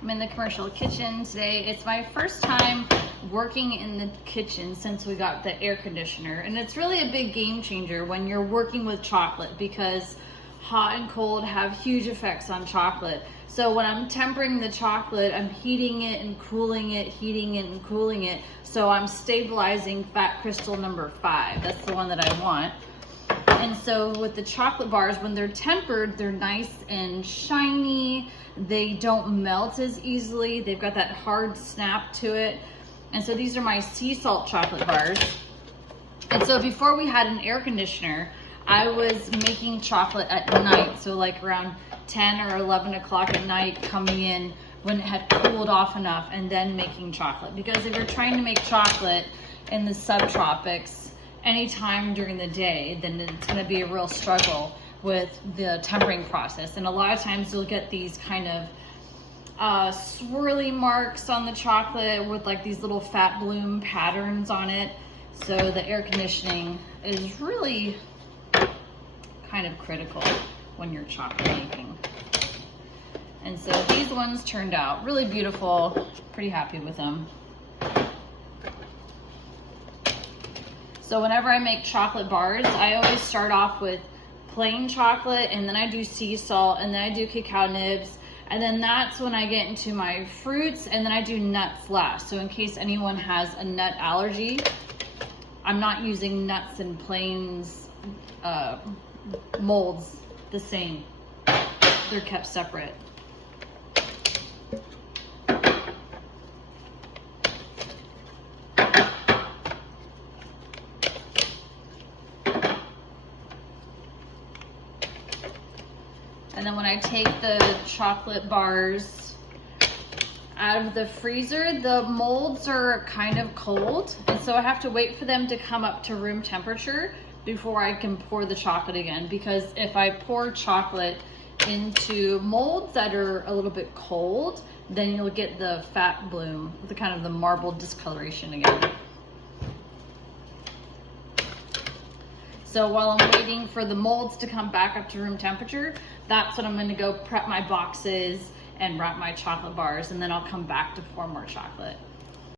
I'm in the commercial kitchen today. It's my first time working in the kitchen since we got the air conditioner, and it's really a big game changer when you're working with chocolate because hot and cold have huge effects on chocolate. So when I'm tempering the chocolate, I'm heating it and cooling it, heating it and cooling it. So I'm stabilizing fat crystal number 5. That's the one that I want. And so with the chocolate bars, when they're tempered, they're nice and shiny. They don't melt as easily. They've got that hard snap to it. And so these are my sea salt chocolate bars. And so before we had an air conditioner, I was making chocolate at night. So like around 10 or 11 o'clock at night, coming in when it had cooled off enough and then making chocolate. Because if you're trying to make chocolate in the subtropics anytime during the day, then it's going to be a real struggle with the tempering process. And a lot of times you'll get these kind of swirly marks on the chocolate with like these little fat bloom patterns on it. So the air conditioning is really kind of critical when you're chocolate making. And so these ones turned out really beautiful. Pretty happy with them. So whenever I make chocolate bars, I always start off with plain chocolate, and then I do sea salt, and then I do cacao nibs, and then that's when I get into my fruits, and then I do nuts last. So in case anyone has a nut allergy, I'm not using nuts and plains molds the same. They're kept separate. And then when I take the chocolate bars out of the freezer, the molds are kind of cold. And so I have to wait for them to come up to room temperature before I can pour the chocolate again. Because if I pour chocolate into molds that are a little bit cold, then you'll get the fat bloom, the kind of the marble discoloration again. So while I'm waiting for the molds to come back up to room temperature, that's when I'm going to go prep my boxes and wrap my chocolate bars, and then I'll come back to pour more chocolate.